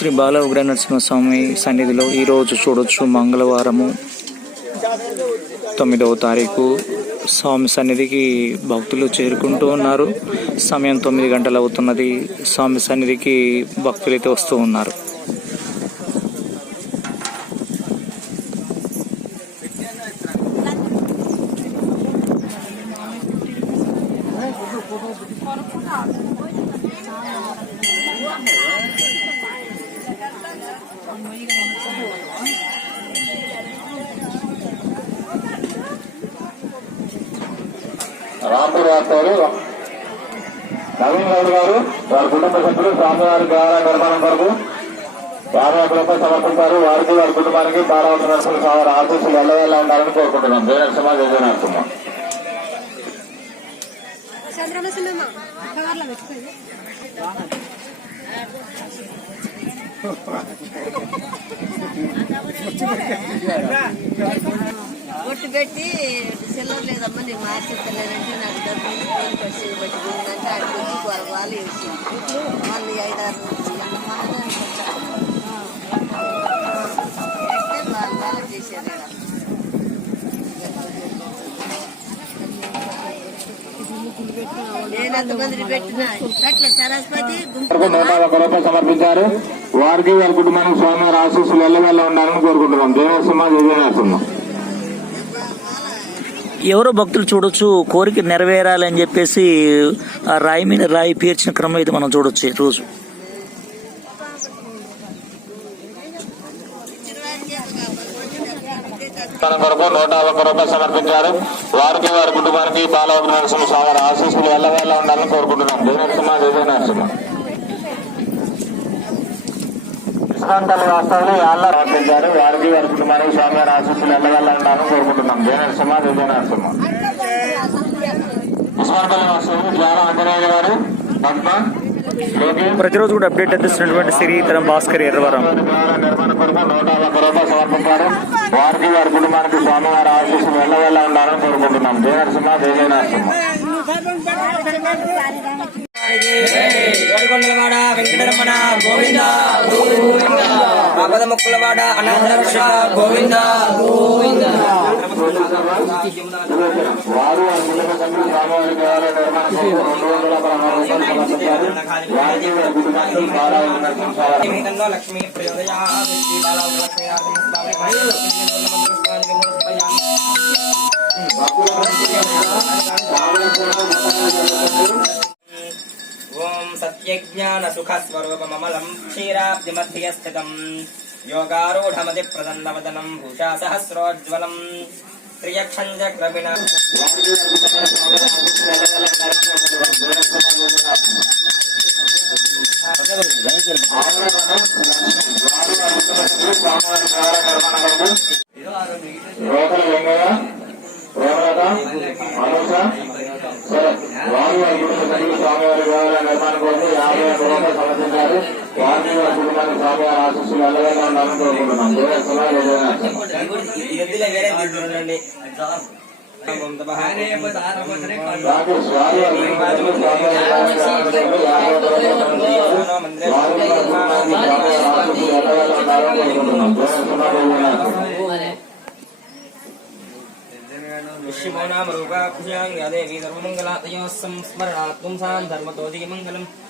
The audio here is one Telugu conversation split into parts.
శ్రీ బాల ఉగ్ర నరసింహస్వామి సన్నిధిలో ఈరోజు చూడొచ్చు మంగళవారము తొమ్మిదవ తారీఖు. స్వామి సన్నిధికి భక్తులు చేరుకుంటూ ఉన్నారు. సమయం తొమ్మిది గంటలు అవుతున్నది. స్వామి సన్నిధికి భక్తులైతే వస్తూ ఉన్నారు. రాంపూర్ రాస్తారు. నవీన్ గౌడ్ గారు వారి కుటుంబ సభ్యులు స్వామివారి దేవాలయ నిర్మాణం కొరకు యాభై రూపాయలు సమర్పించారు వారికి వారి కుటుంబానికి బారావతి నరసింహ స్వామి ఆశీస్సులు వెళ్ళవేలా ఉండాలని కోరుకుంటున్నాం. జయ నరసింహ జయ జయ నరసింహ. చంద్రమసులమ్మ ఒట్టు పెట్టి సెల్లర్ లేదమ్మా నేను మార్చిస్తలేనంటే నాకు డబ్బులు ఫోన్ ఖర్చు పట్టుకుందంటే ఆడికి వచ్చి వాళ్ళ వాళ్ళు వేసి మళ్ళీ ఐదారు నుంచి వాళ్ళు చేశారు సమర్పించారు వారికి వారి కుటుంబానికి స్వామివారి ఆశీస్సులు ఎల్లవేళ ఉండాలని కోరుకుంటున్నాం జయ నరసింహ జయ నరసింహ ఎవరో భక్తులు చూడొచ్చు కోరిక నెరవేరాలని చెప్పేసి ఆ రాయి మీద రాయి పేర్చిన క్రమం అయితే మనం చూడొచ్చు రోజు. మన కొరకు నూట ఒక్క రూపాయలు సమర్పించారు. వారికి వారి కుటుంబానికి బాలవక నరసింహ స్వామి ఆశీస్సులు ఎల్లవేళ ఉండాలని కోరుకుంటున్నాం. జయ నరసింహ జయ నరసింహ. కృష్ణాంతల వాస్తవులు యాళ్ళ సమర్పించారు వారికి వారి కుటుంబానికి స్వామి ఆశీస్సులు ఉండాలని కోరుకుంటున్నాం. జయ నరసింహ జయ జయ నరసింహ. ఆంజనేయ గారు పద్మ లోకేష్. ప్రతిరోజు కూడా అప్డేట్ అందిస్తున్నటువంటి శ్రీతరం భాస్కర్ ఎర్రవరం. నిర్మాణ కొరకు నూట ఒక్క రూపాయలు సమర్పించారు. వారికి వారి కుటుంబానికి స్వామివారి ఆశీస్సులు వెళ్ళవేళ ఉండాలని కోరుకుంటున్నాం. జయ నరసింహ జయ నరసింహ. ఏడుకొండలవాడ వెంకటరమణ గోవింద ఆపద ముక్కులవాడ అనాథరక్ష గోవింద. గోవింద లక్ష్మీ లక్ష్మీ सत्यज्ञानसुखस्वरूपममलम् क्षीराब्धिमध्ये स्थितम् योगारूढमतिप्रसन्नवदनम् भूषा सहस्रोज्ज्वलम्। त्रियक्षञ्जक्रमिण కుటుంబానికి స్వామివారి ఆశీస్సులు ఎల్లవేళ ఉండాలని కోరుకుంటున్నాం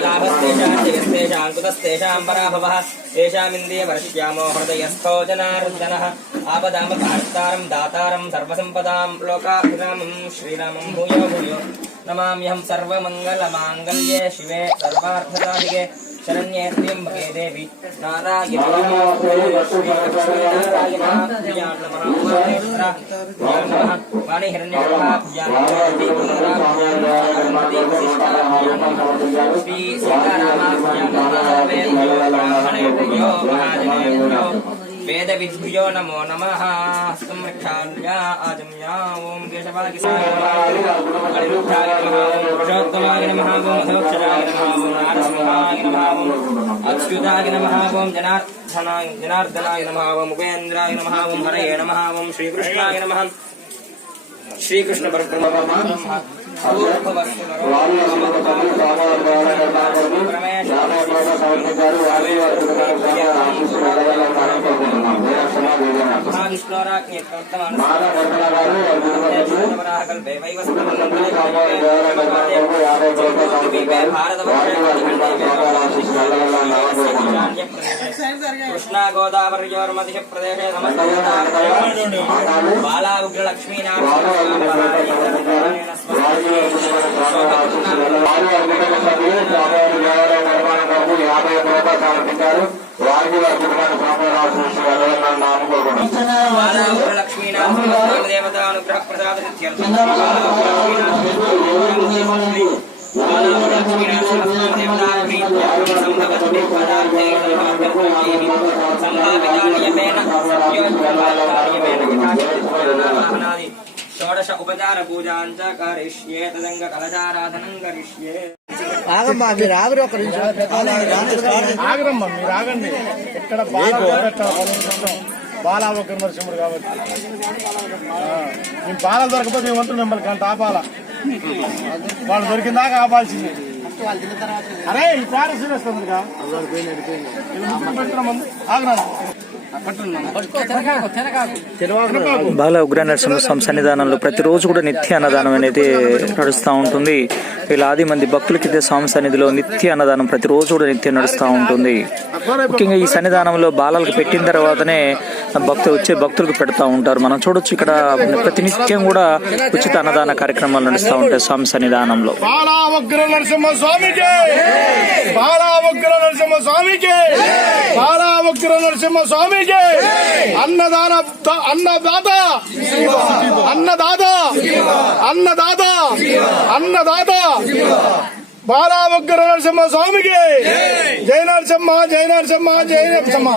నరసింహ జయ జయ నరసింహ విష్ణుమో దాతారం సర్వసంపదాం లోకాభిరామం శ్రీరామం భూయో భూయో. నమామ్యహం మంగళం శివే వరధరం शरण्येऽस्मिम्भगे देवि नारायणाभ्याणिहिरण्यकाभ्याणि श्रीसीतारामाभ्यां सर्वे ब्राह्मणेभ्यो महाजनेभ्यो वेद विद्भ्यो नमो नमः समृक्षाल्या आजम्या ओम केशवागिसाय नमः अनिरुद्धाय नमः ओम पुरुषोत्तमाय नमः ओम अधोक्षराय नमः ओम नारसिंहाय नमः ओम अच्युताय नमः ओम जनार्दनाय जनार्दनाय नमः ओम उपेन्द्राय नमः ओम हरये नमः ओम श्रीकृष्णाय नमः శ్రీకృష్ణ పరబ్రహ్మ వారి అనుమతి స్వామివారి ద్వారా నిర్మాణం కొరకు యాభై రూపాయలు సమర్పించారు వారికి వారి కుటుంబానికి స్వామివారి బాలా ఉగ్ర లక్ష్మీ దేవత షోడశ ఉపచార పూజాంచ కరిష్యే తదంగ కలశారాధనం కరిష్యే ఆగమ్మా మీరు ఆగరు ఒక నిమిషం ఆగరమ్మా మీరు ఆగండి. ఇక్కడ బాల బాలా ఒక నరసింహుడు కాబట్టి. మేము పాల దొరకపోతే మేము వంతు మిమ్మల్ని గంట ఆపాల? వాళ్ళు దొరికిందాక ఆపాల్సింది. అరే ఈ ప్యారస్ వస్తుందిగా ఆగరా బాల ఉగ్ర నరసింహస్వామి సన్నిధానంలో ప్రతిరోజు కూడా నిత్య అన్నదానం అనేది నడుస్తూ ఉంటుంది. వేలాది మంది భక్తులకైతే స్వామి సన్నిధిలో నిత్య అన్నదానం ప్రతిరోజు కూడా నిత్యం నడుస్తూ ఉంటుంది. ముఖ్యంగా ఈ సన్నిధానంలో బాలలకు పెట్టిన తర్వాతనే భక్తులు వచ్చే భక్తులకు పెడతా ఉంటారు. మనం చూడొచ్చు ఇక్కడ ప్రతినిత్యం కూడా ఉచిత అన్నదాన కార్యక్రమాలు నడుస్తూ ఉంటాయి స్వామి సన్నిధానంలో. బాలా ఉగ్ర నరసింహ స్వామికి! బాలా ఉగ్ర నరసింహ స్వామికి అన్నదాన అన్నదాత అన్నదాత అన్నదాత అన్నదాత బాలా ఉగ్ర నరసింహ స్వామికి జై నరసింహ జై నరసింహ జై నరసింహ!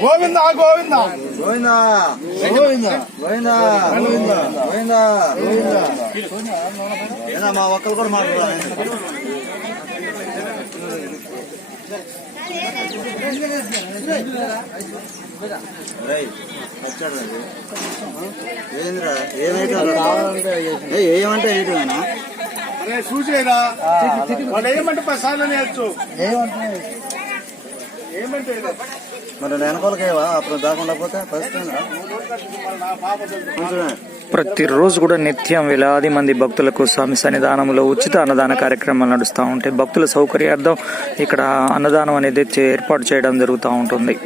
గోవింద గోవింద! గోవిందా! గోవిందా! గోవిందా! గోవిందా! గోవిందా! మా ఒక్కరు కూడా మాట్లాడాలి. వచ్చాడు ఏందిరా ఏమైతే ఏమంటే వాళ్ళు ఏమంటే పది సార్లు నేర్చు ఏమంటే మరి వెనకాలకేవా అప్పుడు దాకుండా పోతే పరిస్థితి ప్రతిరోజు కూడా నిత్యం వేలాది మంది భక్తులకు స్వామి సన్నిధానంలో ఉచిత అన్నదాన కార్యక్రమాలు నడుస్తూ ఉంటాయి భక్తుల సౌకర్యార్థం ఇక్కడ అన్నదానం అనేది ఏర్పాటు చేయడం జరుగుతూ ఉంటుంది.